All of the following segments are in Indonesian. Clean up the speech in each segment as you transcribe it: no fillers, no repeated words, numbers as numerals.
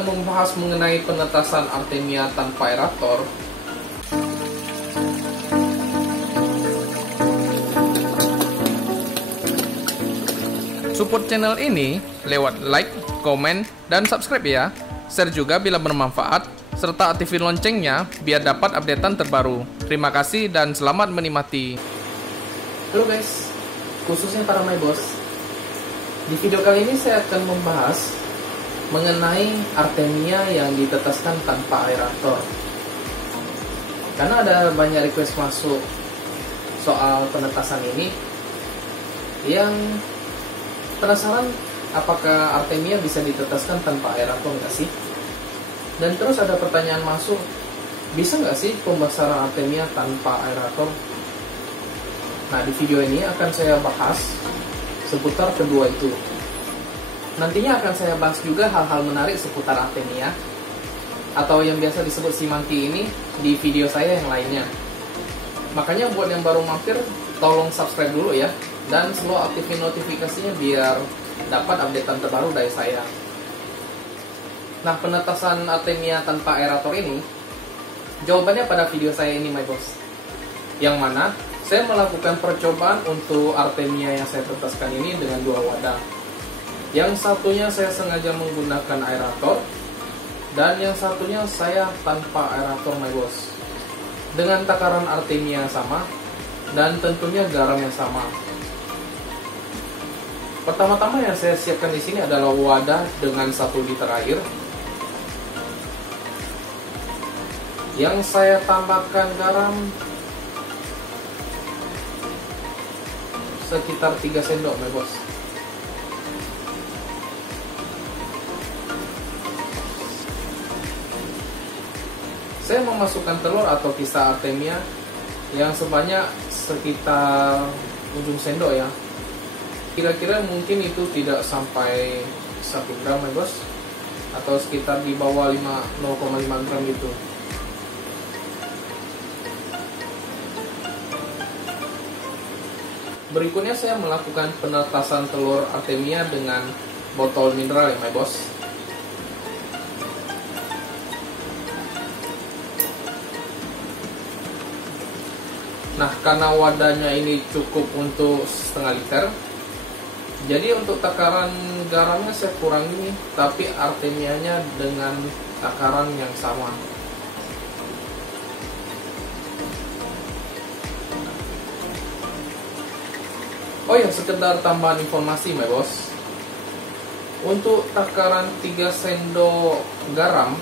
Membahas mengenai penetasan Artemia tanpa aerator. Support channel ini lewat like, komen, dan subscribe ya. Share juga bila bermanfaat, serta aktifin loncengnya biar dapat updatean terbaru. Terima kasih dan selamat menikmati. Halo guys, khususnya para my boss. Di video kali ini saya akan membahas mengenai Artemia yang ditetaskan tanpa aerator. Karena ada banyak request masuk soal penetasan ini yang penasaran apakah Artemia bisa ditetaskan tanpa aerator nggak sih? Dan terus ada pertanyaan masuk, bisa nggak sih pembesaran Artemia tanpa aerator? Nah, di video ini akan saya bahas seputar kedua itu. Nantinya akan saya bahas juga hal-hal menarik seputar Artemia atau yang biasa disebut Simanti ini di video saya yang lainnya. Makanya buat yang baru mampir, tolong subscribe dulu ya, dan selalu aktifin notifikasinya biar dapat updatean terbaru dari saya. Nah, penetasan Artemia tanpa aerator ini, jawabannya pada video saya ini my boss. Yang mana saya melakukan percobaan untuk Artemia yang saya tetaskan ini dengan dua wadah. Yang satunya saya sengaja menggunakan aerator, dan yang satunya saya tanpa aerator my boss. Dengan takaran Artemia yang sama, dan tentunya garam yang sama. Pertama-tama yang saya siapkan di sini adalah wadah dengan 1 liter air, yang saya tambahkan garam sekitar 3 sendok my boss. Saya memasukkan telur atau kisar Artemia yang sebanyak sekitar ujung sendok ya. Kira-kira mungkin itu tidak sampai 1 gram ya bos, atau sekitar di bawah 0,5 gram gitu. Berikutnya saya melakukan penetasan telur Artemia dengan botol mineral ya my bos. Nah, karena wadahnya ini cukup untuk setengah liter, jadi untuk takaran garamnya saya kurangi, tapi Artemianya dengan takaran yang sama. Oh ya, sekedar tambahan informasi my boss. Untuk takaran 3 sendok garam,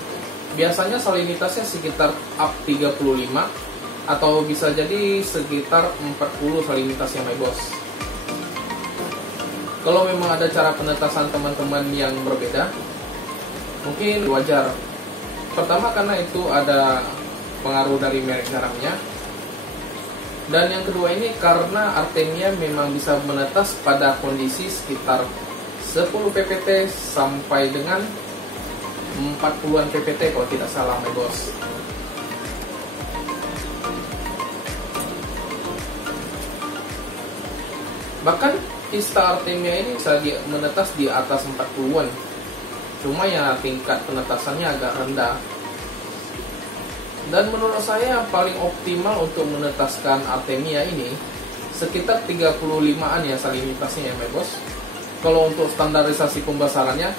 biasanya salinitasnya sekitar up 35, atau bisa jadi sekitar 40 salinitasnya my boss. Kalau memang ada cara penetasan teman-teman yang berbeda, mungkin wajar. Pertama karena itu ada pengaruh dari merek garamnya, dan yang kedua ini karena Artemia memang bisa menetas pada kondisi sekitar 10 ppt sampai dengan 40-an ppt kalau tidak salah my boss. Bahkan pista Artemia ini bisa menetas di atas 40-an. Cuma ya tingkat penetasannya agak rendah. Dan menurut saya paling optimal untuk menetaskan Artemia ini sekitar 35-an ya salinitasnya ya my boss. Kalau untuk standarisasi pembesarannya,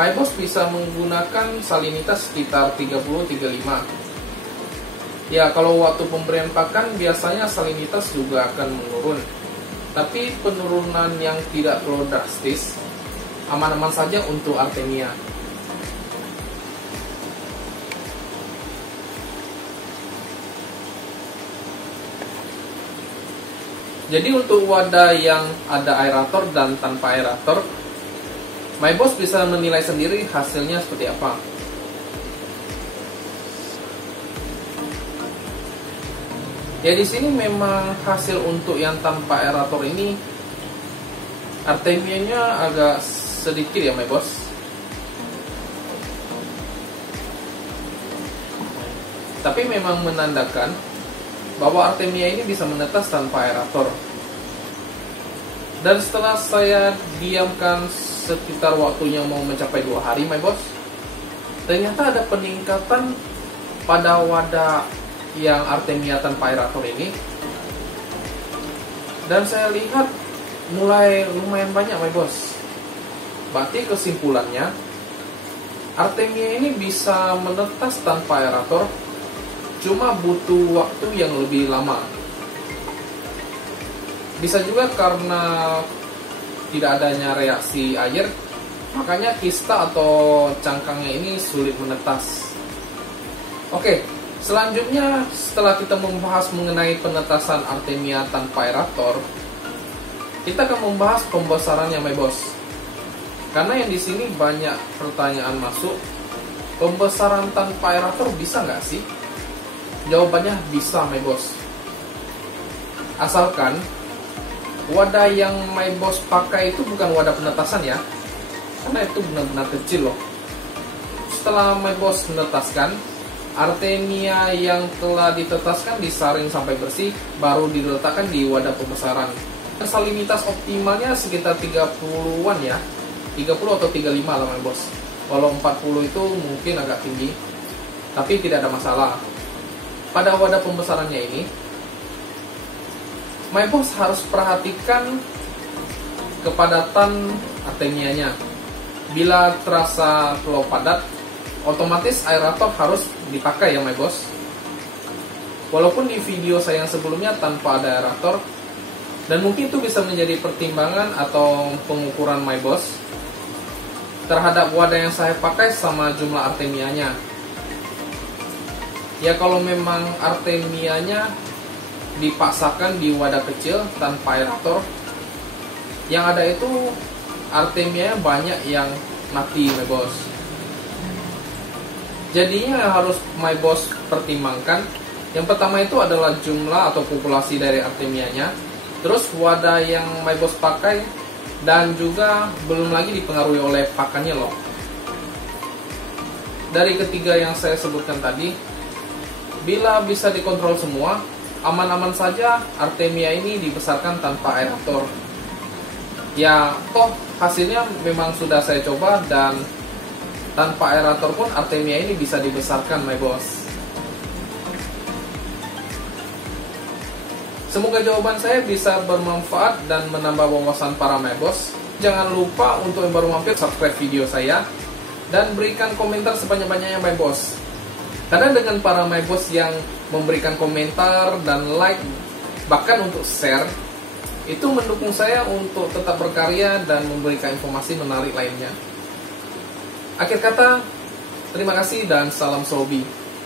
my boss bisa menggunakan salinitas sekitar 30-35. Ya, kalau waktu pemberian pakan biasanya salinitas juga akan menurun. Tapi penurunan yang tidak terlalu drastis, aman-aman saja untuk Artemia. Jadi untuk wadah yang ada aerator dan tanpa aerator, my boss bisa menilai sendiri hasilnya seperti apa. Ya, di sini memang hasil untuk yang tanpa aerator ini Artemianya agak sedikit ya my boss. Tapi memang menandakan bahwa Artemia ini bisa menetas tanpa aerator. Dan setelah saya diamkan sekitar waktunya mau mencapai 2 hari my boss, ternyata ada peningkatan pada wadah yang Artemia tanpa aerator ini. Dan saya lihat mulai lumayan banyak my bos. Berarti kesimpulannya, Artemia ini bisa menetas tanpa aerator, cuma butuh waktu yang lebih lama. Bisa juga karena tidak adanya reaksi air, makanya kista atau cangkangnya ini sulit menetas. Oke, selanjutnya setelah kita membahas mengenai penetasan Artemia tanpa aerator, kita akan membahas pembesarannya my bos. Karena yang di sini banyak pertanyaan masuk, pembesaran tanpa aerator bisa nggak sih? Jawabannya bisa my bos. Asalkan wadah yang my bos pakai itu bukan wadah penetasan ya, karena itu benar-benar kecil loh. Setelah my bos menetaskan, Artemia yang telah ditetaskan disaring sampai bersih, baru diletakkan di wadah pembesaran. Salinitas optimalnya sekitar 30-an ya, 30 atau 35 lah my bos. Kalau 40 itu mungkin agak tinggi, tapi tidak ada masalah. Pada wadah pembesarannya ini, my bos harus perhatikan kepadatan Artemianya. Bila terasa terlalu padat, otomatis aerator harus dipakai ya my bos. Walaupun di video saya yang sebelumnya tanpa ada aerator, dan mungkin itu bisa menjadi pertimbangan atau pengukuran my bos terhadap wadah yang saya pakai sama jumlah Artemianya. Ya kalau memang Artemianya dipaksakan di wadah kecil tanpa aerator, yang ada itu Artemia banyak yang mati my bos. Jadinya harus my bos pertimbangkan. Yang pertama itu adalah jumlah atau populasi dari Artemianya, terus wadah yang my bos pakai, dan juga belum lagi dipengaruhi oleh pakannya loh. Dari ketiga yang saya sebutkan tadi, bila bisa dikontrol semua, aman-aman saja Artemia ini dibesarkan tanpa aerator. Ya toh hasilnya memang sudah saya coba, dan tanpa aerator pun Artemia ini bisa dibesarkan my bos. Semoga jawaban saya bisa bermanfaat dan menambah wawasan para my bos. Jangan lupa untuk yang baru mampir subscribe video saya dan berikan komentar sebanyak-banyaknya my bos. Karena dengan para my bos yang memberikan komentar dan like, bahkan untuk share, itu mendukung saya untuk tetap berkarya dan memberikan informasi menarik lainnya. Akhir kata, terima kasih dan salam Sobi.